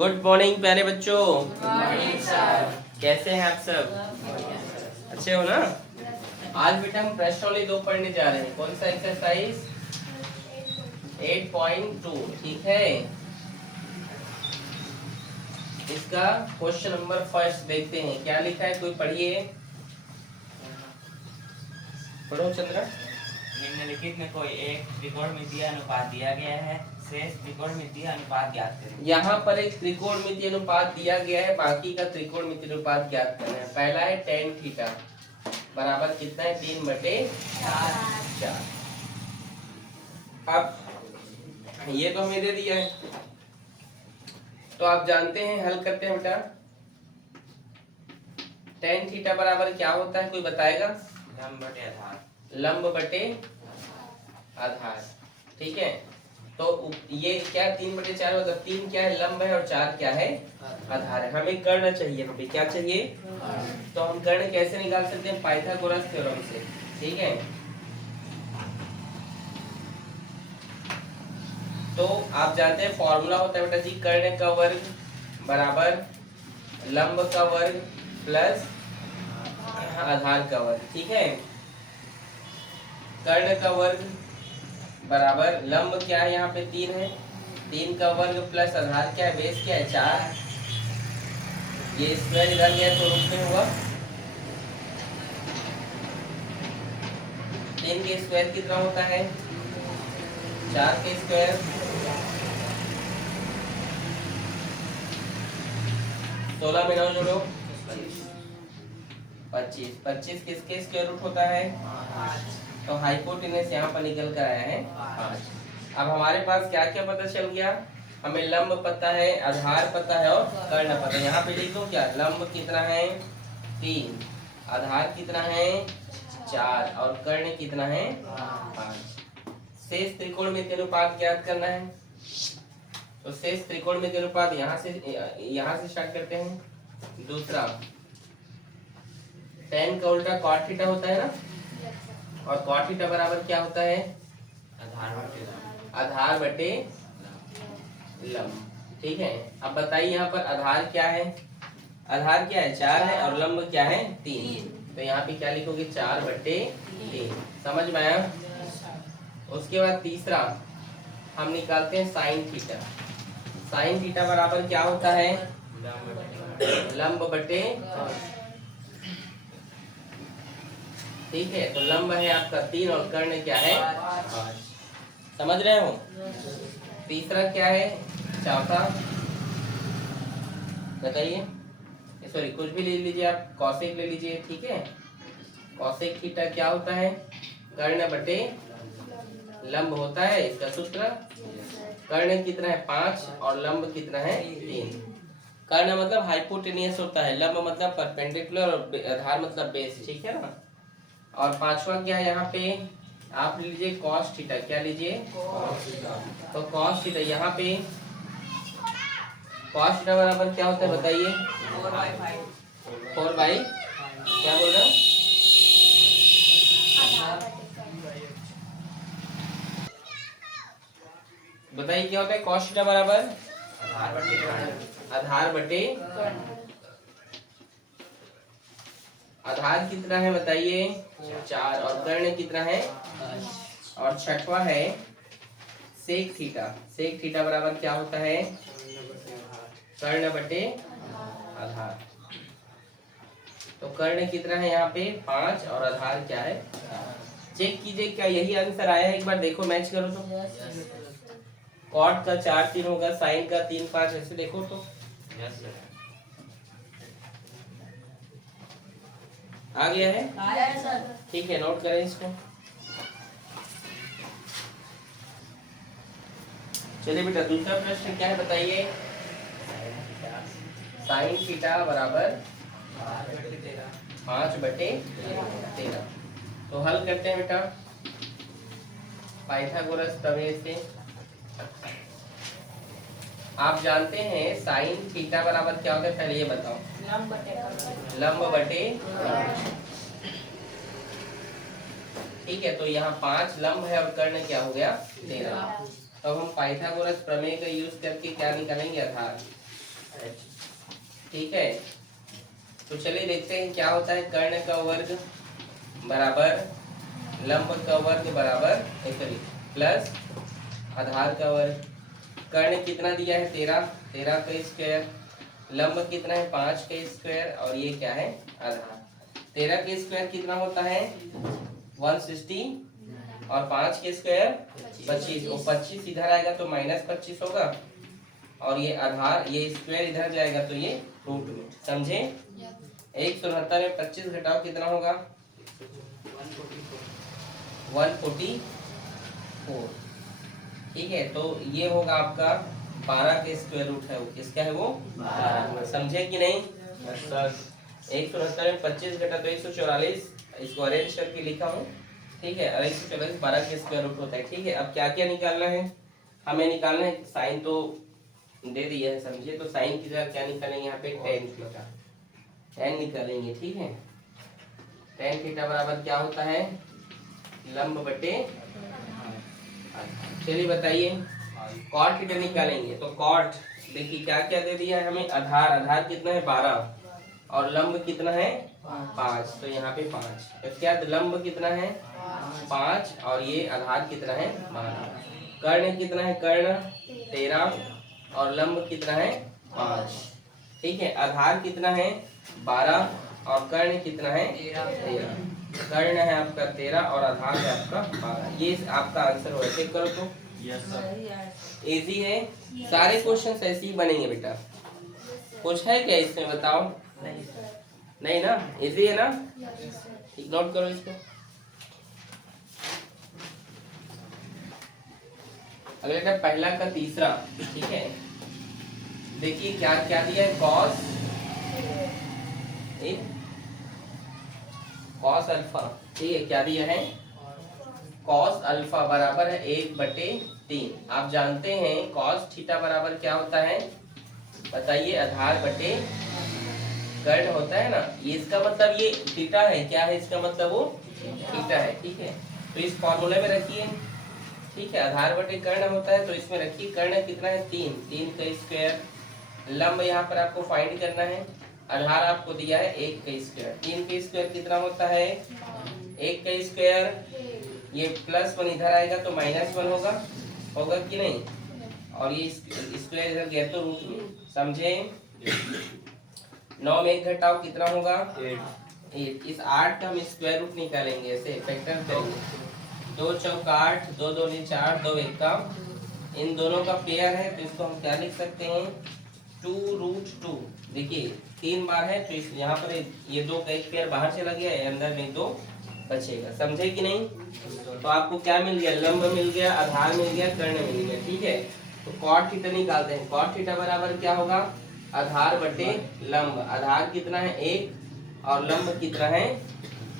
Good morning प्यारे बच्चों। Morning sir. कैसे हैं आप सब? अच्छे हो ना? आज बेटा हम प्रश्नावली 2 पढ़ने जा रहे हैं। कौन सा एक्सरसाइज? 8.2। ठीक है, इसका क्वेश्चन नंबर फर्स्ट देखते हैं क्या लिखा है। कोई पढ़िए, पढ़ो चंद्रा। निम्नलिखित में कोई एक त्रिकोणमितीय अनुपात दिया गया है, शेष त्रिकोणमितीय अनुपात ज्ञात करें। यहाँ पर एक त्रिकोणमितीय अनुपात दिया गया है, बाकी का त्रिकोणमितीय अनुपात ज्ञात करना है। पहला है tan थीटा बराबर कितना है? 3/4। अब ये तो हमें दे दिया है, तो आप जानते हैं, हल करते हैं बेटा। tan थीटा बराबर क्या होता है, कोई बताएगा? लंब बटे आधार। लंब बटे आधार। ठीक है, तो ये क्या 3/4 मतलब 3 क्या है? लंब है, और 4 क्या है? आधार है। हमें कर्ण चाहिए, हमें क्या चाहिए? तो हम कर्ण कैसे निकाल सकते हैं? पाइथागोरस थ्योरम से। ठीक है, तो आप जानते हैं फॉर्मूला होता है बेटा जी, कर्ण का वर्ग बराबर लंब का वर्ग प्लस आधार का वर्ग। ठीक है, कर्ण का वर्ग बराबर लंब क्या है? यहाँ पे 3 है, 3 का वर्ग प्लस आधार क्या है? बेस क्या है? 4। ये स्क्वायर इधर गया तो रूप में हुआ 3 के स्क्वायर कितना होता है? 4 के स्क्वायर 16 में 9 जोड़ो 25। 25 किसके स्क्वायर रूट होता है? तो हाइपोटेनस यहाँ पर निकल कर आया है 5। अब हमारे पास क्या क्या पता चल गया? हमें लंब पता है, आधार पता है और कर्ण पता है। यहाँ पे लिख दो क्या? लंब कितना है? 3, आधार कितना है? 4 और कर्ण कितना है? 5। शेष त्रिकोणमितीय अनुपात ज्ञात करना है। तो शेष त्रिकोणमितीय अनुपात यहाँ से स्टार्ट करते हैं। दूसरा, tan का उल्टा cot थीटा होता है ना, और cot थीटा बराबर क्या होता है? आधार बटे लंब। ठीक है, अब बताइए यहाँ पर आधार क्या है? आधार क्या है? 4 है, और लंब क्या है? 3। तो यहाँ पे क्या लिखोगे? 4/3। समझ में आया? उसके बाद तीसरा हम निकालते हैं साइन थीटा। साइन थीटा बराबर क्या होता है? लंब बटे। ठीक है, तो लंब है आपका 3 और कर्ण क्या है? 5। समझ रहे हो? तीसरा क्या है? चौथा बताइए, सॉरी कुछ भी ले लीजिए आप, कॉसेक ले लीजिए। ठीक है, कॉसेक थीटा क्या होता है? कर्ण बटे लंब होता है, इसका सूत्र। कर्ण कितना है? 5 और लंब कितना है? 3। कर्ण मतलब हाइपोटेनियस होता है, लंब मतलब परपेंडिकुलर और आधार मतलब बेस। ठीक है ना? और पांचवा क्या है यहाँ पे? आप लीजिए cos थीटा। क्या लीजिए? तो cos थीटा यहाँ पे cos थीटा बराबर क्या होता है बताइए? 4/, क्या बोल रहा? बताइए क्या होता है? cos थीटा बराबर आधार बटे। आधार कितना है बताइए? 4 और कर्ण कितना है? और छठवा है सेक थीटा। सेक थीटा बराबर क्या होता है? कर्ण बटे आधार। तो कर्ण कितना है यहाँ पे? 5 और आधार क्या है? चेक कीजिए क्या यही आंसर आया है, एक बार देखो, मैच करो तो। कॉट का 4/3 होगा, साइन का 3/5, ऐसे देखो तो। आ गया है? ठीक है, नोट करें इसको। चलिए बेटा, दूसरा प्रश्न क्या है बताइए? साइन थीटा बराबर 5/13। तो हल करते हैं बेटा पाइथागोरस प्रमेय से। आप जानते हैं साइन थीटा बराबर क्या होता है? पहले ये बताओ। लंब बटे। ठीक है, तो यहाँ 5 लंब है और कर्ण क्या हो गया? 13। तो हम पाइथागोरस प्रमेय का यूज करके क्या निकालेंगे? आधार। ठीक है, तो चलिए देखते हैं क्या होता है। कर्ण का वर्ग बराबर लंब का वर्ग बराबर प्लस आधार का वर्ग। कर्ण कितना दिया है 13, 13 का स्क्वायर, लंब कितना है 5 का स्क्वायर, और ये क्या है आधार। 13 का स्क्वायर कितना होता है 160, और 5 के स्क्वायर 25, और 25 इधर आएगा तो -25 होगा, और ये आधार ये स्क्वायर इधर जाएगा तो ये रूट में। समझे? 169 में 25 घटाओ कितना होगा 144। ठीक है, तो ये होगा आपका 12 के स्क्वायर रूट है वो। किसका है वो 12। समझे कि नहीं? 169 में 25 घटा तो 144, इसको अरेंज करके लिखा हूँ। ठीक है, और 144 12 के स्क्वायर रूट होता है। ठीक है, अब क्या क्या निकालना है हमें? निकालना है साइन तो दे दिया है, समझे? तो साइन की जगह क्या निकालेंगे यहाँ पे tan थीटा, tan निकालेंगे। ठीक है, tan थीटा बराबर क्या होता है लंब बटे। चलिए बताइए, कॉट थीटा निकालेंगे तो कॉट देखिए क्या क्या दे दिया है हमें। आधार, आधार कितना है 12, और लंब कितना है 5, तो यहाँ पे 5। तो क्या लंब कितना है 5, और ये आधार कितना है 12। कर्ण कितना है कर्ण 13, और लंब कितना है 5। ठीक है, आधार कितना है 12, और कर्ण कितना है 13। कर्ण है आपका 13 और आधार है आपका 12। ये आपका आंसर होगा। चेक करो तो। Yes sir. इजी है, सारे क्वेश्चन ऐसे ही बनेंगे बेटा। कुछ है क्या इसमें बताओ? नहीं ना, इजी है ना? ठीक, नोट करो इसको। अगले का पहला का तीसरा। ठीक है, देखिए क्या क्या दिया है कॉस कॉस अल्फा। ठीक है, क्या दिया है कॉस अल्फा बराबर है 1/3। आप जानते हैं कॉस थीटा बराबर क्या होता है बताइए? आधार बटे कर्ण होता है ना। ये इसका मतलब ये थीटा है, क्या है इसका मतलब वो थीटा है। ठीक है, तो इस फॉर्मूले में रखिए। ठीक है, आधार बटे कर्ण होता है तो इसमें रखिए। कर्ण कितना है 3, 3 का स्क्वायर। लंब यहाँ पर आपको फाइंड करना है। आधार आपको दिया है 1 का स्क्वायर। 3 का स्क्वायर कितना होता है 1 का स्क्वायर। ये +1 इधर आएगा तो -1 होगा, होगा कि नहीं? और ये स्क्वायर इधर गया तो रूट में। समझे? 9 में 1 घटाओ कितना होगा 8। इस 8 का हम स्क्वायर रूट निकालेंगे, ऐसे फैक्टर करेंगे। 2 चौक 8, 2 दूनी 4, 2 1 इन दोनों का पेयर है तो इसको हम क्या लिख सकते हैं 2√2। देखिए 3 बार है तो इस यहाँ पर ये 2 का एक पेयर बाहर चला गया है, अंदर में 2 बचेगा। समझे कि नहीं? तो आपको क्या मिल गया? लंब मिल गया, आधार मिल गया, कर्ण मिल गया। ठीक है, तो कॉट थीटा निकालते हैं। कॉट थीटा बराबर क्या होगा आधार बटे लंब। आधार कितना है 1 और लंब कितना है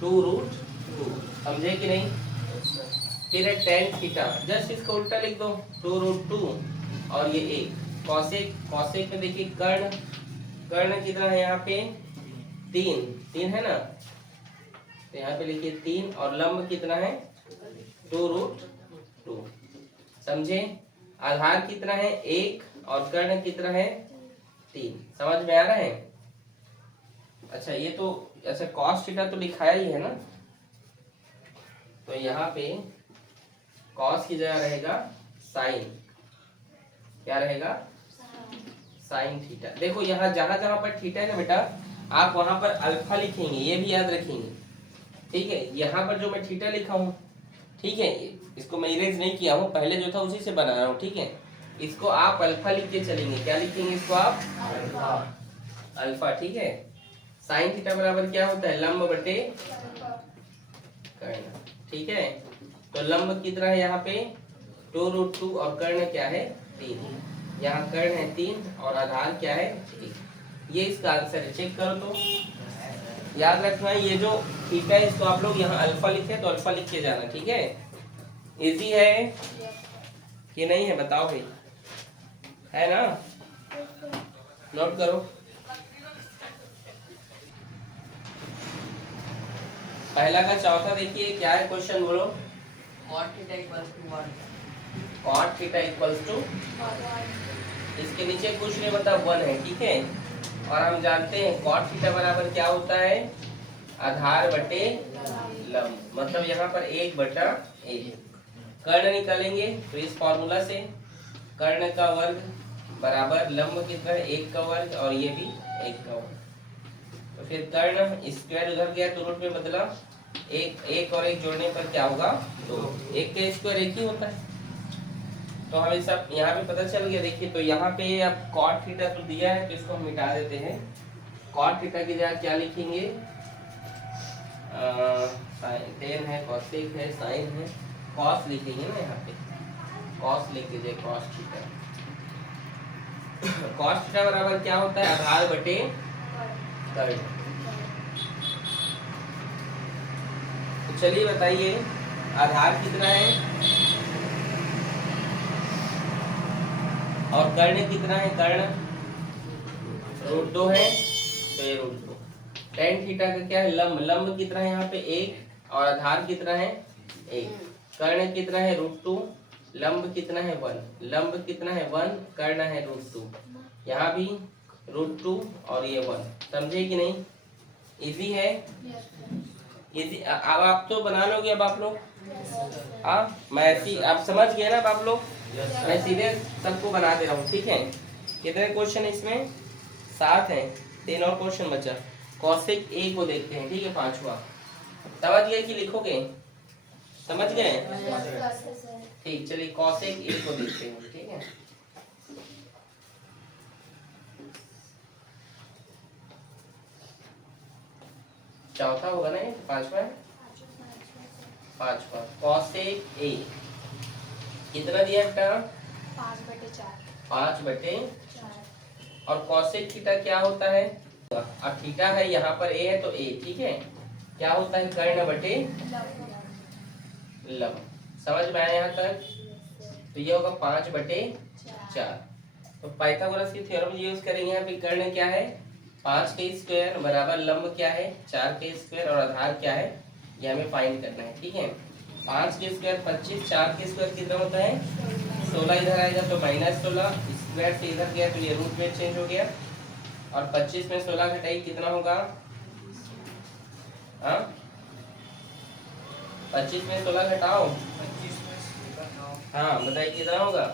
2√2। समझे कि नहीं? फिर है tan थीटा, जस्ट इसको उल्टा लिख दो 2√2 और ये 1। कॉसेक, कॉसेक में देखिए कर्ण, कर्ण कितना है यहाँ पे 3, 3 है ना, तो यहाँ पे लिखिए 3 और लंब कितना है 2√2। समझे? आधार कितना है 1 और कर्ण कितना है 3। समझ में आ रहा है? अच्छा, ये तो ऐसा कॉस थीटा तो लिखाया ही है ना, तो यहाँ पे कॉस की जगह रहेगा साइन। क्या रहेगा साइन थीटा। देखो यहाँ जहां जहां पर थीटा है ना बेटा, आप वहां पर अल्फा लिखेंगे, ये भी याद रखेंगे। ठीक है, यहाँ पर जो मैं थीटा लिखा हूँ, ठीक है, इसको मैं इरेज नहीं किया हूँ, पहले जो था उसी से बना रहा हूँ। ठीक है, इसको आप अल्फा लिख के चलेंगे। क्या लिखेंगे इसको आप अल्फा। ठीक है, साइन थीटा बराबर क्या होता है लंब बटे कर्ण। ठीक है, तो लंब कितना है यहाँ पे 2√2 और कर्ण क्या है 3। यहाँ कर्ण है 3 और आधार क्या है 1। ये इसका आंसर है। चेक करो तो। याद रखना ये जो थीटा है इसको आप लोग यहाँ अल्फा लिखे तो अल्फा लिख के जाना। ठीक है, इजी है कि नहीं है बताओ भाई, है ना? नोट करो। पहला का चौथा देखिए क्या है क्वेश्चन, बोलो। Cot theta equals to 1. cot theta equals to इसके नीचे कुछ नहीं मतलब 1 है, ठीक है। और हम जानते हैं cot थीटा बराबर क्या होता है, आधार बटे लंब, मतलब यहाँ पर 1/1। कर्ण निकालेंगे तो इस फॉर्मूला से कर्ण का वर्ग बराबर लंब कितना है 1 का वर्ग, और ये भी 1 का वर्ग। तो फिर कर्ण स्क्वायर उधर गया तो रूट में बदला, एक और एक जोड़ने पर क्या होगा 2, 1 का स्क्वायर 1 ही होता है। तो हमें सब यहाँ पे पता चल गया। देखिए तो यहाँ पे अब cot थीटा तो दिया है तो इसको हम मिटा देते हैं। cot थीटा की जगह क्या लिखेंगे, टेन है, cosec है, sin है, cos लिखेंगे ना, यहाँ पे cos लिख दीजिए, cos थीटा। cos थीटा बराबर क्या होता है, आधार बटे कर्ण। तो चलिए बताइए आधार कितना है और कर्ण कितना है, कर्ण √2 है तो ये √2। tan थीटा का क्या है, लंब, लंब कितना है यहाँ पे 1 और आधार कितना है 1। कर्ण कितना है √2, लंब कितना है 1, लंब कितना है 1, कर्ण है √2, यहाँ भी √2 और ये 1। समझे कि नहीं, इजी है, इजी। अब आप तो बना लोगे, अब आप लोग मैं ऐसी आप समझ गए ना, अब आप लोग मैं सीधे सबको बना दे रहा हूँ, ठीक है। कितने क्वेश्चन इसमें 7 हैं, 3 और क्वेश्चन बचा। cosec A को देखते हैं, ठीक है, 5वां। समझ गए कि लिखोगे, समझ गए, ठीक। चलिए cosec A को देखते हैं, ठीक है। चौथा होगा ना, 5वां cosec A कितना दिया बेटा 5/4। और cosec थीटा क्या होता है, अब थीटा है यहाँ पर a है तो a, ठीक है, क्या होता है कर्ण बटे लंब। समझ में आया यहाँ तक, तो ये होगा 5/4। तो पाइथागोरस की थ्योरम यूज करेंगे। यहाँ पे कर्ण क्या है 5 के स्क्वायर बराबर लंब क्या है 4 के स्क्वायर और आधार क्या है, ये हमें फाइंड करना है, ठीक है। 5 के स्क्वायर 25, 4 के स्क्वायर कितना होता है 16, इधर आएगा तो -16, स्क्वायर से इधर गया तो ये रूट में चेंज हो गया, और 25 में 16 घटाई कितना होगा, 25 में 16 घटाओ, हाँ बताइए कितना होगा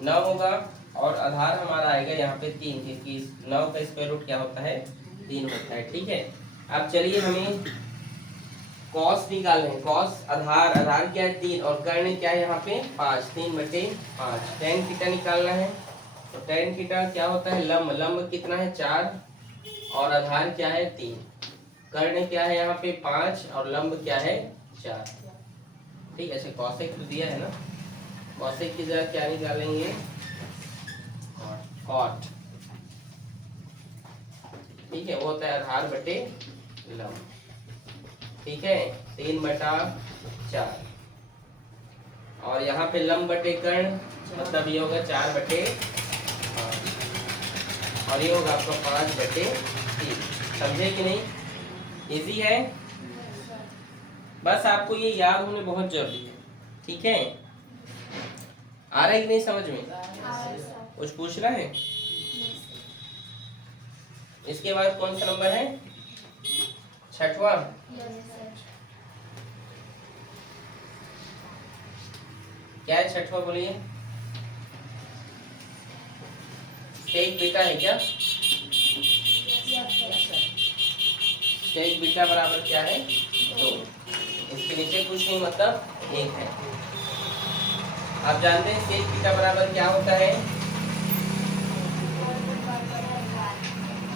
9 होगा। और आधार हमारा आएगा यहाँ पे 3, क्योंकि 9 का स्क्वायर रूट क्या होता है 3 होता है, ठीक है। अब चलिए हमें कॉस निकालना है, कॉस आधार, आधार क्या है 3 और कर्ण क्या है यहाँ पे 5, 3/5। tan थीटा निकालना है, तो tan थीटा क्या होता है लंब, लंब कितना है 4 और आधार क्या है 3, कर्ण क्या है यहाँ पे 5 और लंब क्या है 4, ठीक है। अच्छा cosec तो दिया है ना, cosec की जगह क्या निकालेंगे cot, ठीक है, वो होता है आधार बटे लंब, ठीक है, 3/4। और यहाँ पे लंब बटे कर्ण, मतलब ये होगा 4/5 और ये होगा आपका 5/3। समझे कि नहीं, इजी है, बस आपको ये याद होने बहुत जरूरी है, ठीक है। आ रहा है कि नहीं समझ में, कुछ पूछना है। इसके बाद कौन सा नंबर है 6वां, क्या है 6वां बोलिए, sec बीटा है क्या, sec बीटा बराबर क्या है 2, इसके नीचे कुछ नहीं मतलब 1 है। आप जानते हैं sec बीटा बराबर क्या होता है,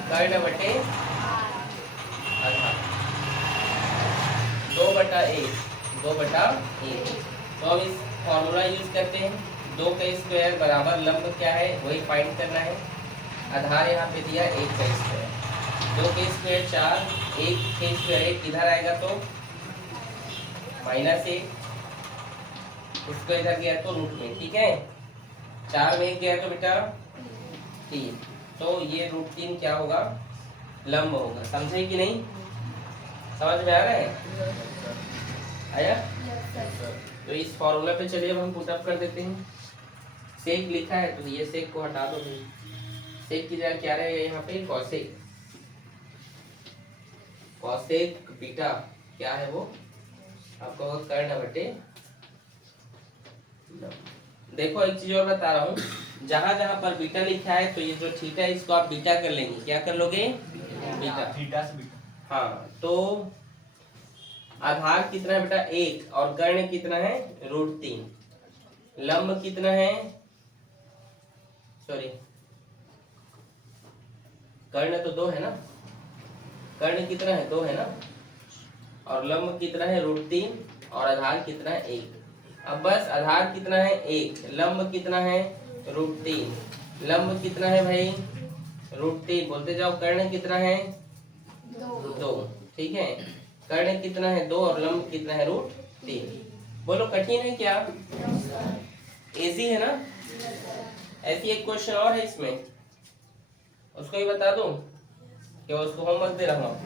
कर्ण बटे आधार, 2/1, 2/1। तो अब इस फॉर्मूला यूज करते हैं, 2 का स्क्वायर बराबर लंब क्या है वही फाइंड करना है, आधार यहाँ पे दिया 1 का स्क्वायर, 2 के स्क्वायर 4, 1 के स्क्वायर 1, इधर आएगा तो -1, उसको इधर गया तो रूट में, ठीक है, 4 में 1 गया तो बेटा 3, तो ये √3 क्या होगा लंब होगा। समझे कि नहीं, समझ में आ रहा है, आया। तो इस फॉर्मूला पे चलिए अब हम पुट अप कर देते हैं। सेक लिखा है तो ये सेक को हटा दो भाई। सेक की जगह क्या रहेगा यहाँ पे, कॉसेक। कॉसेक बीटा क्या है वो आपका वो कर्ण बटे। देखो एक चीज और बता रहा हूँ, जहां जहां पर बीटा लिखा है तो ये जो थीटा है इसको आप बीटा कर लेंगे। क्या कर लोगे, बीटा। थीटा से बीटा। हाँ, तो आधार कितना है बेटा, 1, और कर्ण कितना है, √3। लंब कितना है, सॉरी कर्ण तो 2 है ना, कर्ण कितना है, 2 है ना, और लंब कितना है, √3, और आधार कितना है, 1। अब बस आधार कितना है, 1, लंब कितना है, √3, लंब कितना है भाई, √3 बोलते जाओ, कर्ण कितना है, 2, ठीक है। कर्ण कितना है, 2, और लंब कितना है, √3। बोलो कठिन है क्या, इजी है ना। ऐसी एक क्वेश्चन और है इसमें, उसको भी बता दूं कि उसको होमवर्क दे रहा हूँ।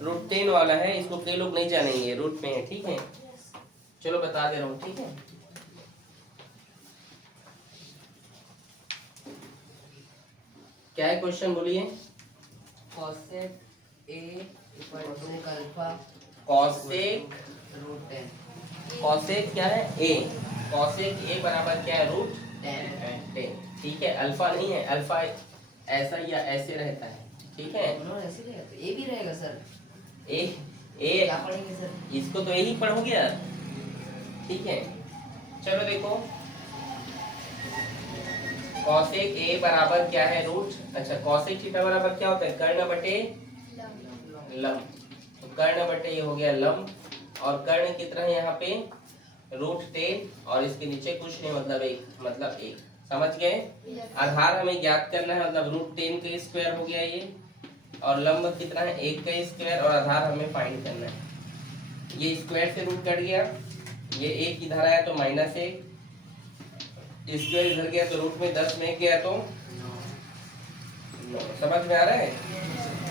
√10 वाला है, इसको कई लोग नहीं जानेंगे, रूट में है, ठीक है। चलो बता दे रहा हूँ, ठीक है। क्या है क्वेश्चन, बोलिए। Cosec A equal to alpha cosec, √10 cosec क्या है, ए, कॉसेक ए बराबर क्या है, √10, ठीक है। अल्फा नहीं है, अल्फा ऐसा या ऐसे रहता है, ठीक है। दोनों ऐसे रहेगा तो ए भी रहेगा सर। ए क्या ए पढ़ेंगे सर, इसको तो यही पढ़ोगे यार, ठीक है। चलो देखो, कॉसेक ए बराबर क्या है, अच्छा कॉसेक थीटा बराबर क्या होता है, कर्ण बटे लंब। तो कर्ण बटे ये हो गया लंब, और कर्ण कितना है यहाँ पे, √10, और इसके नीचे कुछ नहीं, मतलब 1, समझ गए। आधार हमें ज्ञात करना है, मतलब √10 का स्क्वायर हो गया ये, और लंब कितना है, 1 का स्क्वायर, और आधार हमें फाइंड करना है। ये स्क्वायर से रूट कट गया, ये 1 इधर आया तो -1, स्क्वायर इधर गया तो रूट में 10 में गया तो 9। समझ में आ रहा है।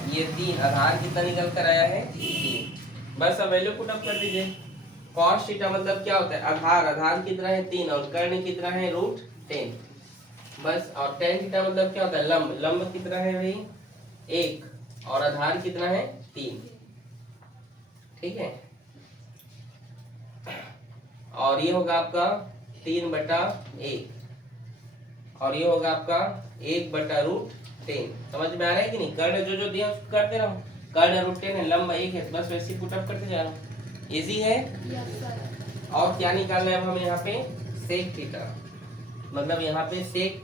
ये 3, आधार कितना निकल कर आया है, 3। बस अब वैल्यू पुट अप कर दीजिए। कॉस थीटा मतलब क्या होता है, आधार कितना है, 3, और कर्ण कितना है, √10। बस, और tan थीटा मतलब क्या होता है, लंब कितना है भाई, 1, और आधार कितना है, 3, ठीक है। और ये होगा आपका 3/1, और ये होगा आपका 1/√10। समझ में आ रहा है कि नहीं। कर्ण जो जो दिया उसको करते रहो, कर्ण √10 है, लंब 1 है, बस वैसे ही पुटअप करते जा रहा हूँ, इजी है। और क्या निकालना है अब हमें यहाँ पे, सेक थीटा, मतलब यहाँ पे सेक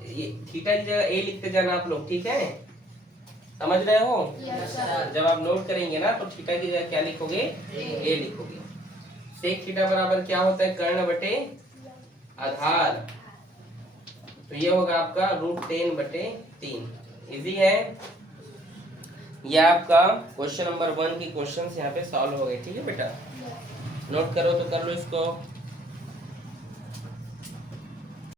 थीटा की जगह ए लिखते जाना आप लोग, ठीक है। समझ रहे हो। जब आप नोट करेंगे ना तो थीटा की जगह क्या लिखोगे, ए लिखोगे। सेक थीटा बराबर क्या होता है, कर्ण बटे आधार, तो ये होगा आपका √10/3। इजी है। ये आपका क्वेश्चन नंबर 1 की क्वेश्चन यहाँ पे सॉल्व हो गए, ठीक है बेटा। नोट करो तो कर लो इसको।